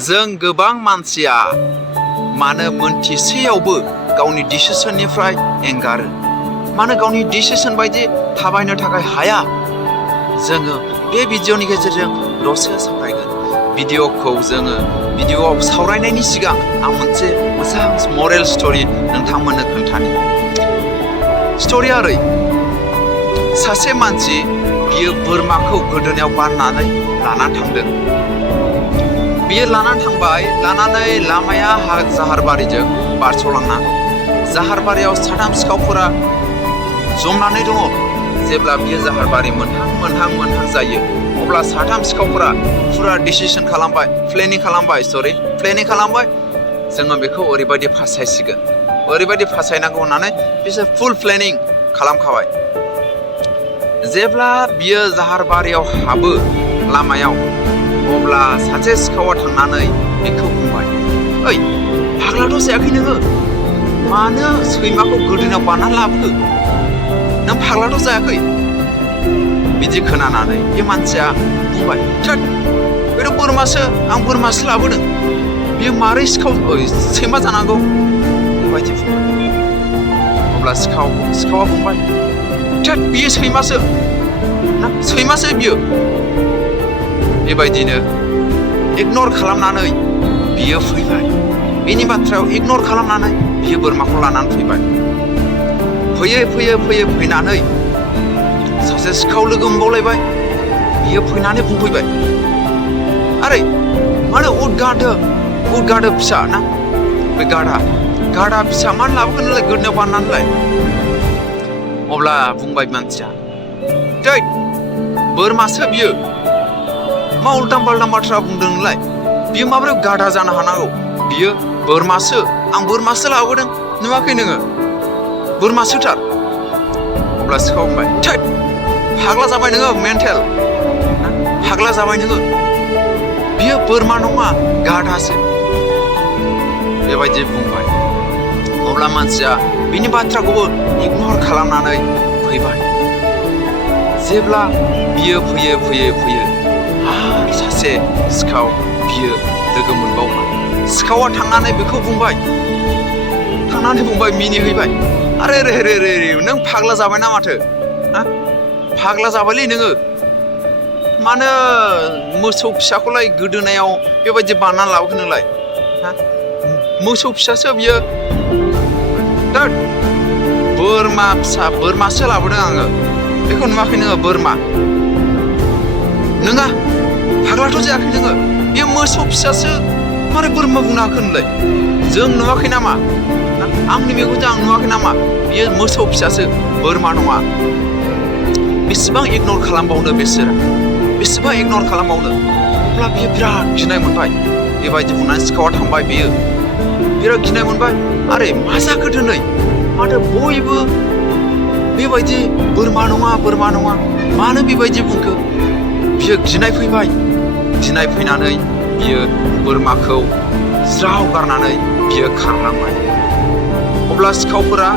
जों गोबां मानसिया मानो मोनथिसेयावबो गावनि डिसिसननिफ्राय एंगारो, मानो गावनि डिसिसन बायदि थाबायनो थाखाय हाया। जोङो बे भिडिअनि गेजेरजों दसे सावरायगोन। भिडिअआव सावरायनायनि सिगां आं मोनसे मोजां मरेल स्ट'रि नोंथांमोननो खोन्थानि। स्ट'रिया ओरै, सासे मानसि बियो बोरमाखौ गोदोनायाव बाननानै लानानै थांदों। बियो लानानै थांबाय, लानानै लामाया जाहारबारिजों बारस'लांनांगौ। जाहारबारियाव साथाम सिखावफोरा जमनानै दङ। जेब्ला बियो जाहारबारि मोनहां जायो, अब्ला साथाम सिखावफोरा फुरा डिसिसन खालामबाय, प्लेनिं खालामबाय। जोङो बेखौ ओरैबायदि फासायसिगोन, ओरैबायदि फासायनांगौ होननानै बिसोर फुल प्लेनिं खालामखाबाय। जेब्ला बियो जाहारबारियाव हाबो लामायाव, अब्ला सासे सिखावा थांनानै बेखौ बुंबाय, ओइ फाग्लाथ' जायाखै नोङो, मानो सैमाखौ गोदोनायाव बाननानै लाबोखो? नों फाग्लाथ' जायाखै? बिदि खोनानानै बे मानसिया बुंबाय, थोद बेथ' बोरमासो, आं बोरमासो लाबोदों, बियो मारै सैमा जानांगौ? बेबायदि बुंबाय। अब्ला सिखावा बुंबाय, थोद बियो सैमासो बियो। बेबायदिनो इगनर खालामनानै बियो फैबाय। बेनि बाथ्रायाव इगनर खालामनानै बियो बोरमाखौ लानानै फैबाय। फैनानै सासे सिखाव लोगो मोनबावलायबाय। बियो फैनानै बुंफैबाय, आरे मानो उद गादो फिसा ना, बे गाधा फिसा मानो लाबोखो नोंलाय गोदोनायाव बाननानैलाय? अब्ला बुंबाय मानसिया, थैद बोरमासो बियो, मा उल्टां पाल्टां बाथ्रा बुंदों नोंलाय? बियो माबोरै गाधा जानो हानांगौ? बियो बोरमासो, आं बोरमासो लाबोदों, नुवाखै नोङो? बोरमासोथार। अब्ला सिखाव बुंबाय, थैद फाग्ला जाबाय नोङो, मेन्टेल फाग्ला जाबाय नोङो, बियो बोरमा नङा गाधासो। बेबायदि बुंबाय। अब्ला मानसिया बिनि बाथ्राखौबो इगनर खालामनानै फैबाय। जेब्ला बियो फैयो आरो सासे सिखाव बियो लोगो मोनबावबाय। सिखावा थांनानै बेखौ बुंबाय, मिनिहैबाय, आरे नों फाग्ला जाबायना माथो? फाग्ला जाबायलै नोङो, मानो मोसौ फिसाखौलाय गोदोनायाव बेबायदि बाननानै लाबोखो नोंलाय? मोसौ फिसासो बियो, बोरमासो लाबोदों आङो, बेखौ नुवाखै नोङो? बोरमा नोङा, फाग्लाथ' जायाखै नोङो, बेयो मोसौ फिसासो, मारै बोरमा बुंनो हाखो नोंलाय? जों नुवाखै नामा? आंनि मेगनजों आं नुवाखै नामा? बियो मोसौ फिसासो, बोरमा नङा। बेसेबां इगनर खालामबावनो बिसोरो, बेसेबां इगनर खालामबावनो? अब्ला बियो बिराद गिनाय मोनबाय। बेबायदि बुंनानै सिखावा थांबाय। बियो बिराद गिनाय मोनबाय। आरे मा जाखो दिनै? माथो बयबो बेबायदि बोरमा नङा, मानो बेबायदि बुंखो? बियो गिनाय फैबाय। गिनाय फैनानै बियो बोरमाखौ ज्राव गारनानै बियो खारलांबाय। अब्ला सिखावफोरा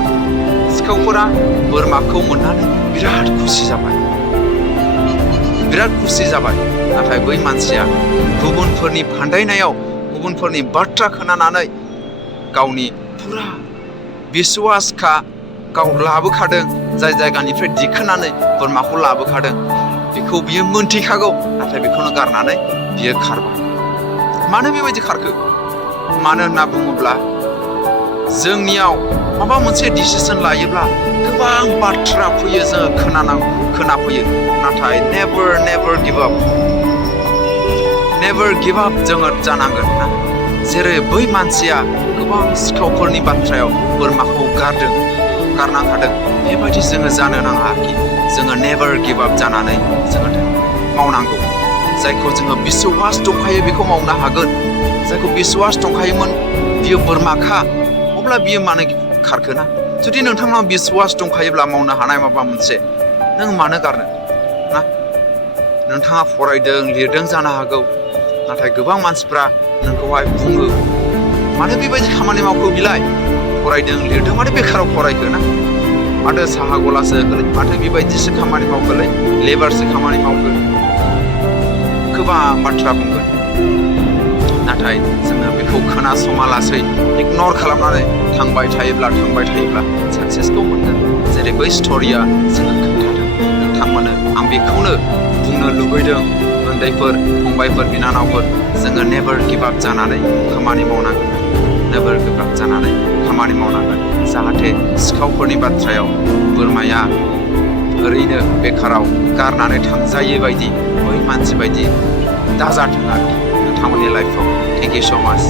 बोरमाखौ मोननानै बिराद खुसि जाबाय। नाथाय बै मानसिया गुबुनफोरनि फान्दायनायाव, गुबुनफोरनि बाथ्रा खोनानानै गावनि फुरा बिश्वासखा गाव लाबोखादों, जाय जायगानिफ्राय दिखोनानै बोरमाखौ लाबोखादों, बेखौ बियो मोनथिखागौ। नाथाय बेखौनो गारनानै बियो खारबाय। मानो बेबायदि खारखो? मानो होनना बुङोब्ला, जोंनियाव माबा मोनसे डिसिसन लायोब्ला गोबां बाथ्रा फैयो, जोङो खोनाफैयो। नाथाय नेभार गिभ आप जोङो जानांगोन ना। जेरै बै मानसिया गोबां सिखावफोरनि बाथ्रायाव बोरमाखौ गारनांखादों, बेबायदि जोङो जानो नाङा आरोखि। जोङो नेभार गिभ आप जानानै जोङो मावनांगौ। जायखौ जोङो बिश्वास दंखायो बेखौ मावनो हागोन। जायखौ बिश्वास दंखायोमोन बियो बोरमाखा, अब्ला बियो मानो खारखोना? जुदि नोंथांनाव बिश्वास दंखायोब्ला मावनो हानाय माबा मोनसे, नों मानो गारनो ना? नोंथाङा फरायदों लिरदों जानो हागौ, नाथाय गोबां मानसिफ्रा नोंखौहाय बुङो, मानो बेबायदि खामानि मावखो बिलाय? फरायदों लिरदों माथो बेखाराव फरायखो ना? माथो साहा गलासो होखोलै, माथो बेबायदिसो खामानि मावखोलै, लेबारसो खामानि मावखो, गोबां बाथ्रा बुंगोन। नाथाय जोङो बेखौ खोनासङालासै इगनर खालामनानै थांबाय थायोब्ला साक्सेसखौ मोनगोन। जेरै बै स्ट'रिया जोङो खोन्थादों नोंथांमोननो आं बेखौनो बुंनो लुबैदों। उन्दैफोर, फंबायफोर, बिनानावफोर, जोङो नेभार गिभ आप जानानै खामानि मावनांगोन। नेभार गिभ आप जानानै खामानि मावनांगोन। जाहाथे सिखावफोरनि बाथ्रायाव बोरमाया ओरैनो बेखाराव गारनानै थांजायै बायदि बै मानसि बायदि दाजाथों आरोखि नोंथांमोननि लाइफआव। थेंक इउ स' माच।